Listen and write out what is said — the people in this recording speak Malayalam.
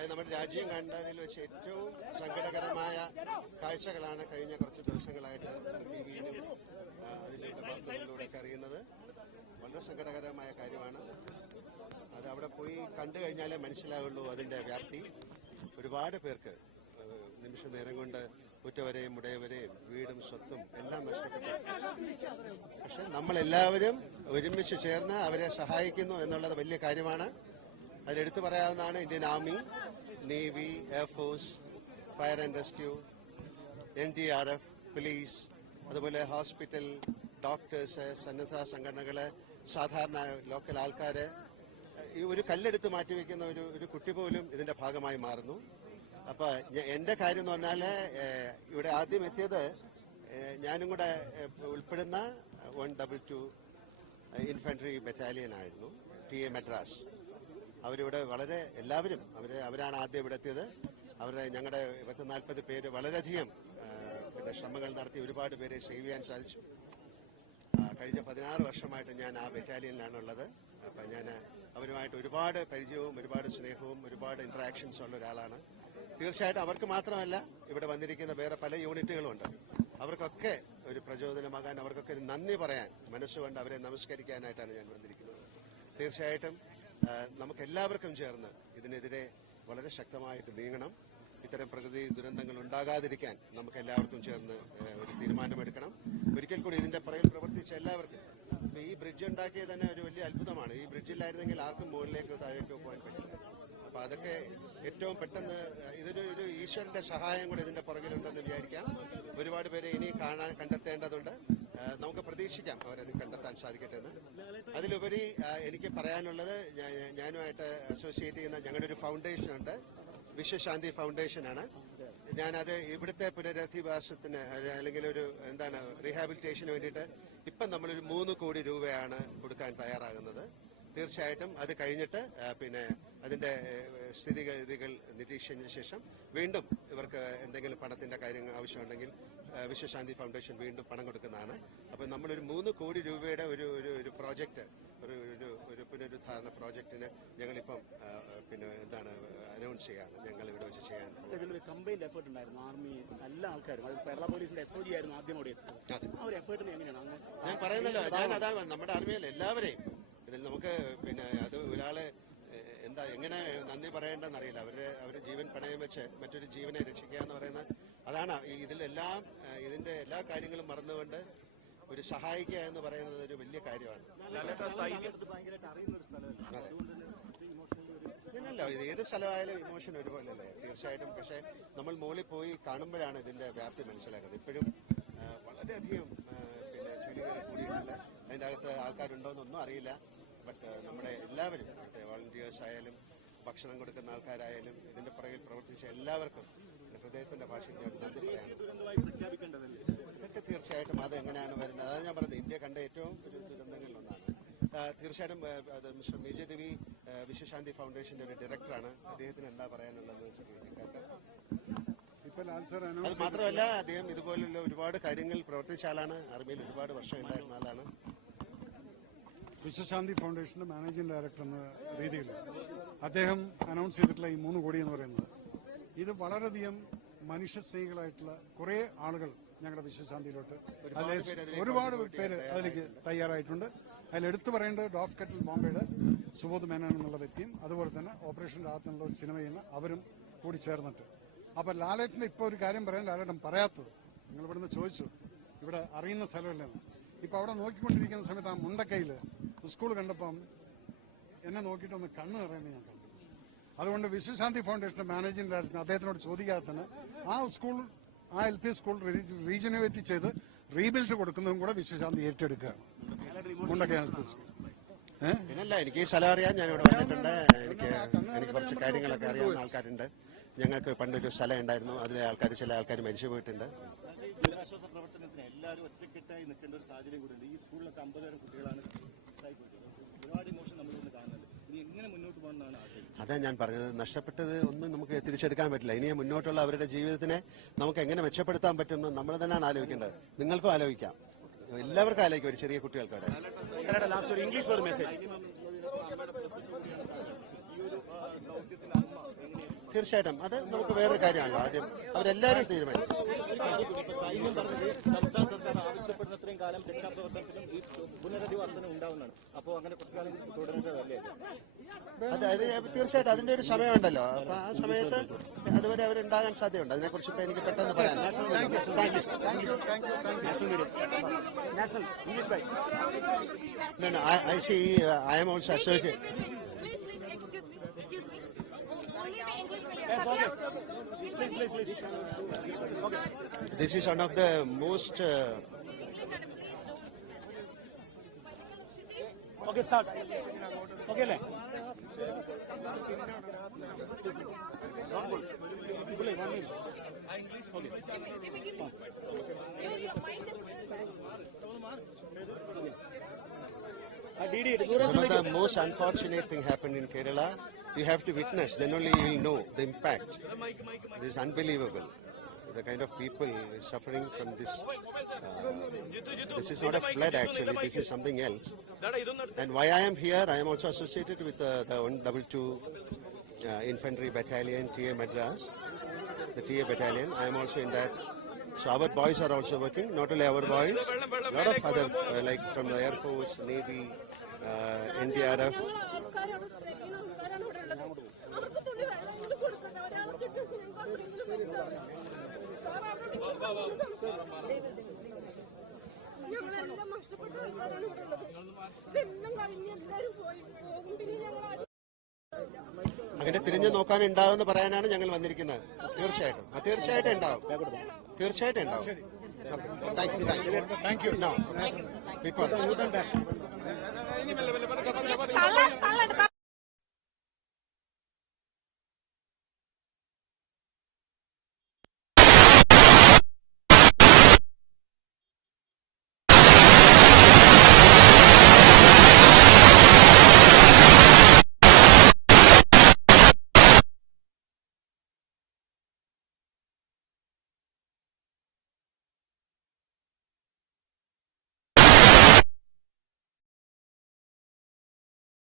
അതായത് നമ്മുടെ രാജ്യം കണ്ടതിൽ വെച്ച് ഏറ്റവും സങ്കടകരമായ കാഴ്ചകളാണ് കഴിഞ്ഞ കുറച്ച് ദിവസങ്ങളായിട്ട് ടി വിയിലും അതിലൂടെ വാർത്തകളിലൂടെയൊക്കെ അറിയുന്നത്. വളരെ സങ്കടകരമായ കാര്യമാണ്. അത് അവിടെ പോയി കണ്ടു കഴിഞ്ഞാലേ മനസ്സിലാവുള്ളൂ അതിന്റെ വ്യാപ്തി. ഒരുപാട് പേർക്ക് നിമിഷ നേരം കൊണ്ട് ഉറ്റവരെയും ഉടയവരെയും വീടും സ്വത്തും എല്ലാം നഷ്ടപ്പെട്ടു. പക്ഷെ നമ്മളെല്ലാവരും ഒരുമിച്ച് ചേർന്ന് അവരെ സഹായിക്കുന്നു എന്നുള്ളത് വലിയ കാര്യമാണ്. അതിലെടുത്തു പറയാവുന്നതാണ് Indian army, navy, air force, fire and rescue, NDRF, police, അതുപോലെ ഹോസ്പിറ്റൽ, ഡോക്ടേഴ്സ്, സന്നദ്ധ സംഘടനകള്, സാധാരണ ലോക്കൽ ആൾക്കാര്. ഈ ഒരു കല്ലെടുത്ത് മാറ്റിവെക്കുന്ന ഒരു കുട്ടി പോലും ഇതിന്റെ ഭാഗമായി മാറുന്നു. അപ്പൊ എന്റെ കാര്യം എന്ന് പറഞ്ഞാല് ഇവിടെ ആദ്യം എത്തിയത് ഞാനും കൂടെ ഉൾപ്പെടുന്ന 122 ഇൻഫൻട്രി ബറ്റാലിയൻ ആയിരുന്നു, TA മദ്രാസ്. അവരിവിടെ വളരെ എല്ലാവരും അവരാണ് ആദ്യം ഇവിടെ എത്തിയത്. ഞങ്ങളുടെ 40 പേര് വളരെയധികം ശ്രമങ്ങൾ നടത്തി ഒരുപാട് പേരെ സേവ് ചെയ്യാൻ സാധിച്ചു. കഴിഞ്ഞ 16 വർഷമായിട്ട് ഞാൻ ആ ബറ്റാലിയനിലാണുള്ളത്. അപ്പം ഞാൻ അവരുമായിട്ട് ഒരുപാട് പരിചയവും ഒരുപാട് സ്നേഹവും ഒരുപാട് ഇന്ററാക്ഷൻസും ഉള്ള ഒരാളാണ്. തീർച്ചയായിട്ടും അവർക്ക് മാത്രമല്ല, ഇവിടെ വന്നിരിക്കുന്ന വേറെ പല യൂണിറ്റുകളുണ്ട്. അവർക്കൊക്കെ ഒരു പ്രചോദനമാകാൻ, അവർക്കൊക്കെ ഒരു നന്ദി പറയാൻ, മനസ്സുകൊണ്ട് അവരെ നമസ്കരിക്കാനായിട്ടാണ് ഞാൻ വന്നിരിക്കുന്നത്. തീർച്ചയായിട്ടും നമുക്കെല്ലാവർക്കും ചേർന്ന് ഇതിനെതിരെ വളരെ ശക്തമായിട്ട് നീങ്ങണം. ഇത്തരം പ്രകൃതി ദുരന്തങ്ങൾ ഉണ്ടാകാതിരിക്കാൻ നമുക്ക് എല്ലാവർക്കും ചേർന്ന് ഒരു തീരുമാനമെടുക്കണം. ഒരിക്കൽ കൂടി ഇതിന്റെ പുറകിൽ പ്രവർത്തിച്ച എല്ലാവർക്കും. ഈ ബ്രിഡ്ജ് ഉണ്ടാക്കിയത് തന്നെ ഒരു വലിയ അത്ഭുതമാണ്. ഈ ബ്രിഡ്ജിലായിരുന്നെങ്കിൽ ആർക്കും മുകളിലേക്കോ താഴേക്കോ പോകാൻ പറ്റില്ല. അപ്പൊ അതൊക്കെ ഏറ്റവും പെട്ടെന്ന് ഇതൊരു ഈശ്വരന്റെ സഹായം കൂടെ ഇതിന്റെ പുറകിലുണ്ടെന്ന് വിചാരിക്കാം. ഒരുപാട് പേരെ ഇനി കണ്ടെത്തേണ്ടതുണ്ട്. നമുക്ക് പ്രതീക്ഷിക്കാം അവരത് കണ്ടെത്താൻ സാധിക്കട്ടെ എന്ന്. അതിലുപരി എനിക്ക് പറയാനുള്ളത്, ഞാനുമായിട്ട് അസോസിയേറ്റ് ചെയ്യുന്ന ഞങ്ങളുടെ ഒരു ഫൗണ്ടേഷൻ ഉണ്ട്, വിശ്വശാന്തി ഫൗണ്ടേഷനാണ്. ഞാനത് ഇവിടുത്തെ പുനരധിവാസത്തിന് അല്ലെങ്കിൽ റീഹാബിലിറ്റേഷന് വേണ്ടിയിട്ട് ഇപ്പം നമ്മളൊരു 3 കോടി രൂപയാണ് കൊടുക്കാൻ തയ്യാറാകുന്നത്. തീർച്ചയായിട്ടും അത് കഴിഞ്ഞിട്ട് അതിന്റെ സ്ഥിതിഗതികൾ നിരീക്ഷിച്ചതിന് ശേഷം വീണ്ടും ഇവർക്ക് എന്തെങ്കിലും പണത്തിന്റെ കാര്യങ്ങൾ ആവശ്യമുണ്ടെങ്കിൽ വിശ്വശാന്തി ഫൗണ്ടേഷൻ വീണ്ടും പണം കൊടുക്കുന്നതാണ്. അപ്പം നമ്മളൊരു 3 കോടി രൂപയുടെ ഒരു പ്രോജക്റ്റ്, ഒരു പുനരുദ്ധാരണ പ്രോജക്റ്റിന് ഞങ്ങളിപ്പം അനൗൺസ് ചെയ്യാണ് ഞങ്ങൾ ഇവിടെ വെച്ച് ചെയ്യാൻ. ഇതിലൊരു കമ്പൈൻഡ് എഫേർട്ട് ഉണ്ടായിരുന്നു. ആർമി എല്ലാ ആൾക്കാരും, അത് കേരള പോലീസിന്റെ SOG ആയിരുന്നു ആദ്യം അവിടെ എത്തിയത്. ആ ഒരു എഫേർട്ടിന് എങ്ങനെയാണ്? ഞാൻ പറയുന്നല്ലോ, അതാണ് നമ്മുടെ ആർമിയിൽ എല്ലാവരെയും ഇതിൽ നമുക്ക് അത് ഒരാളെ എങ്ങനെ നന്ദി പറയേണ്ടെന്നറിയില്ല. അവരുടെ ജീവൻ പണയം വെച്ച് മറ്റൊരു ജീവനെ രക്ഷിക്കുക എന്ന് പറയുന്നത് അതാണ്. ഇതിന്റെ എല്ലാ കാര്യങ്ങളും മറന്നുകൊണ്ട് ഒരു സഹായിക്കുക എന്ന് പറയുന്നത് ഒരു വലിയ കാര്യമാണ്. ഇല്ലല്ലോ, ഇത് ഏത് സ്ഥലമായാലും ഇമോഷൻ ഒരുപോലല്ലേ, തീർച്ചയായിട്ടും. പക്ഷെ നമ്മൾ മുകളിൽ പോയി കാണുമ്പോഴാണ് ഇതിന്റെ വ്യാപ്തി മനസ്സിലാക്കുന്നത്. ഇപ്പോഴും വളരെയധികം ചുഴികൾ കൂടിയിട്ടുണ്ട്. അതിൻ്റെ അകത്ത് ആൾക്കാരുണ്ടോയെന്നൊന്നും അറിയില്ല. ബട്ട് നമ്മുടെ എല്ലാവരും, വോളണ്ടിയേഴ്സ് ആയാലും ഭക്ഷണം കൊടുക്കുന്ന ആൾക്കാരായാലും ഇതിന്റെ പുറകിൽ പ്രവർത്തിച്ച എല്ലാവർക്കും ഹൃദയത്തിന്റെ ഭാഷയിൽ ഞാൻ നന്ദി പറയാം. ഇതൊക്കെ തീർച്ചയായിട്ടും അത് എങ്ങനെയാണ് വരുന്നത്, അതാണ് ഞാൻ പറഞ്ഞത്. ഇന്ത്യ കണ്ട ഏറ്റവും ഒരു ദുരന്തങ്ങളിലൊന്നാണ്. തീർച്ചയായിട്ടും മിസ്റ്റർ മേജർ രവി വിശ്വശാന്തി ഫൗണ്ടേഷന്റെ ഒരു ഡയറക്ടറാണ്. അദ്ദേഹത്തിന് എന്താ പറയാനുള്ളത് കേൾക്കാം. അത് മാത്രമല്ല, അദ്ദേഹം ഇതുപോലുള്ള ഒരുപാട് കാര്യങ്ങൾ പ്രവർത്തിച്ച ആളാണ്. ആർമിയിൽ ഒരുപാട് വർഷം ഉണ്ടായിരുന്ന ആളാണ്. വിശ്വശാന്തി ഫൗണ്ടേഷന്റെ മാനേജിംഗ് ഡയറക്ടർ എന്ന രീതിയിൽ അദ്ദേഹം അനൗൺസ് ചെയ്തിട്ടുള്ള ഈ 3 കോടി എന്ന് പറയുന്നത്, ഇത് വളരെയധികം മനുഷ്യസ്നേഹികളായിട്ടുള്ള കുറെ ആളുകൾ ഞങ്ങളുടെ വിശ്വശാന്തിയിലോട്ട് ഒരുപാട് പേര് അതിലേക്ക് തയ്യാറായിട്ടുണ്ട്. അതിലെടുത്തു പറയേണ്ടത് ഡോഫ് കെറ്റിൽ ബോംബെയുടെ സുബോധ് മേനോൻ എന്നുള്ള വ്യക്തിയും അതുപോലെ തന്നെ ഓപ്പറേഷൻ രാഹത്ത് എന്നുള്ള ഒരു സിനിമ ചെയ്യുന്ന അവരും കൂടി ചേർന്നിട്ട്. അപ്പൊ ലാലേട്ടന് ഇപ്പൊ ഒരു കാര്യം പറയാൻ ലാലേട്ടൻ പറയാത്തത്, നിങ്ങൾ ഇവിടുന്ന് ചോദിച്ചു ഇവിടെ അറിയുന്ന സ്ഥലമല്ലെന്ന്. ഇപ്പൊ അവിടെ നോക്കിക്കൊണ്ടിരിക്കുന്ന സമയത്ത് ആ മുണ്ടക്കൈയില് സ്കൂൾ കണ്ടപ്പം എന്നെ നോക്കിയിട്ടൊന്ന് കണ്ണ് നിറയുന്നത് ഞാൻ കണ്ടു. അതുകൊണ്ട് വിശ്വശാന്തി ഫൗണ്ടേഷന്റെ മാനേജിംഗ് ഡയറക്ടർ അദ്ദേഹത്തിനോട് ചോദിക്കാതെ തന്നെ ആ LP സ്കൂൾ റീജനുവേറ്റ് ചെയ്ത് റീബിൽഡ് കൊടുക്കുന്നതും കൂടെ വിശ്വശാന്തി ഏറ്റെടുക്കുകയാണ്. മുണ്ടക്കൈ സ്കൂൾ പിന്നല്ല, എനിക്ക് ഈ സ്ഥലം അറിയാം. ഞാൻ ഇവിടെ വന്നിട്ടുണ്ട്. എനിക്ക് കുറച്ച് കാര്യങ്ങളൊക്കെ അറിയാവുന്ന ആൾക്കാരുണ്ട്. ഞങ്ങൾക്ക് പണ്ടൊരു സ്ഥലം ഉണ്ടായിരുന്നു. അതിലെ ചില ആൾക്കാർ മരിച്ചു പോയിട്ടുണ്ട്. ദുരിതാശ്വാസ പ്രവർത്തനത്തിന് എല്ലാവരും ഒറ്റക്കെട്ടായി നിൽക്കേണ്ട ഒരു സാഹചര്യം കൂടിയുണ്ട്. ഈ സ്കൂളിലൊക്കെ 50,000 കുട്ടികളാണ് ഒരുപാട് ഇമോഷൻ നമ്മളിന്ന് കാണുന്നത്. ഇനി എങ്ങനെ മുന്നോട്ട് പോകുന്നതാണ് ആഗ്രഹം? അതാ ഞാൻ പറഞ്ഞത്, നഷ്ടപ്പെട്ടത് ഒന്നും നമുക്ക് തിരിച്ചെടുക്കാൻ പറ്റില്ല. ഇനി മുന്നോട്ടുള്ള അവരുടെ ജീവിതത്തിനെ നമുക്ക് എങ്ങനെ മെച്ചപ്പെടുത്താൻ പറ്റുമെന്ന് നമ്മൾ തന്നെയാണ് ആലോചിക്കേണ്ടത്. നിങ്ങൾക്കും ആലോചിക്കാം, എല്ലാവർക്കും ആലോചിക്കും, ഒരു ചെറിയ കുട്ടികൾക്ക് വരെ. ഇംഗ്ലീഷ് തീർച്ചയായിട്ടും അത് നമുക്ക് വേറൊരു കാര്യമാണല്ലോ. ആദ്യം അവരെല്ലാവരും തീരുമാനിക്കും. ഇപ്പൊ സൈന്യം പറഞ്ഞത് സംസ്ഥാന സർക്കാർ ആവശ്യപ്പെടുന്നത്രയും കാലം രക്ഷാപ്രവർത്തനത്തിലും ഈ പുനരധിവാസത്തിനും ഉണ്ടാവുന്നതാണ്. അപ്പോൾ അങ്ങനെ കുറച്ചു കാലം തുടരേണ്ടതല്ലേ? അത് തീർച്ചയായിട്ടും അതിന്റെ ഒരു സമയമുണ്ടല്ലോ. അപ്പൊ ആ സമയത്ത് അതുവരെ അവരുണ്ടാകാൻ സാധ്യതയുണ്ട്. അതിനെക്കുറിച്ച് ഇപ്പൊ എനിക്ക് പെട്ടെന്ന് പറയാൻ. National English by No, I see. I am also associated. Please, excuse me. Only the English medium. This is one of the most. English and please don't. Okay start okay അല്ലേ Give me. Your mind is very bad. One of the most unfortunate thing happened in Kerala. You have to witness, then only you will know the impact. This is unbelievable. The kind of people suffering from this. This is not a flood actually. This is something else. And why I am here? I am also associated with the 122 Infantry Battalion, TA Madras, the TA Battalion. I am also in that. So our boys are also working. Not only our boys, a lot of other like from the Air Force, Navy, NDRF. ഞങ്ങളെല്ലാം നഷ്ടപ്പെട്ട ആൾക്കാരാണ് ഇവിടെ ഉള്ളത്. ഇതെല്ലാം കഴിഞ്ഞ് എല്ലാവരും പോയി പോകും. പിന്നെ ഞങ്ങൾ അങ്ങനെ തിരിഞ്ഞു നോക്കാൻ ഉണ്ടാവുമെന്ന് പറയാനാണ് ഞങ്ങൾ വന്നിരിക്കുന്നത്. തീർച്ചയായിട്ടും തീർച്ചയായിട്ടും ഉണ്ടാവും. തീർച്ചയായിട്ടും ഉണ്ടാവും. Thank you. തള്ള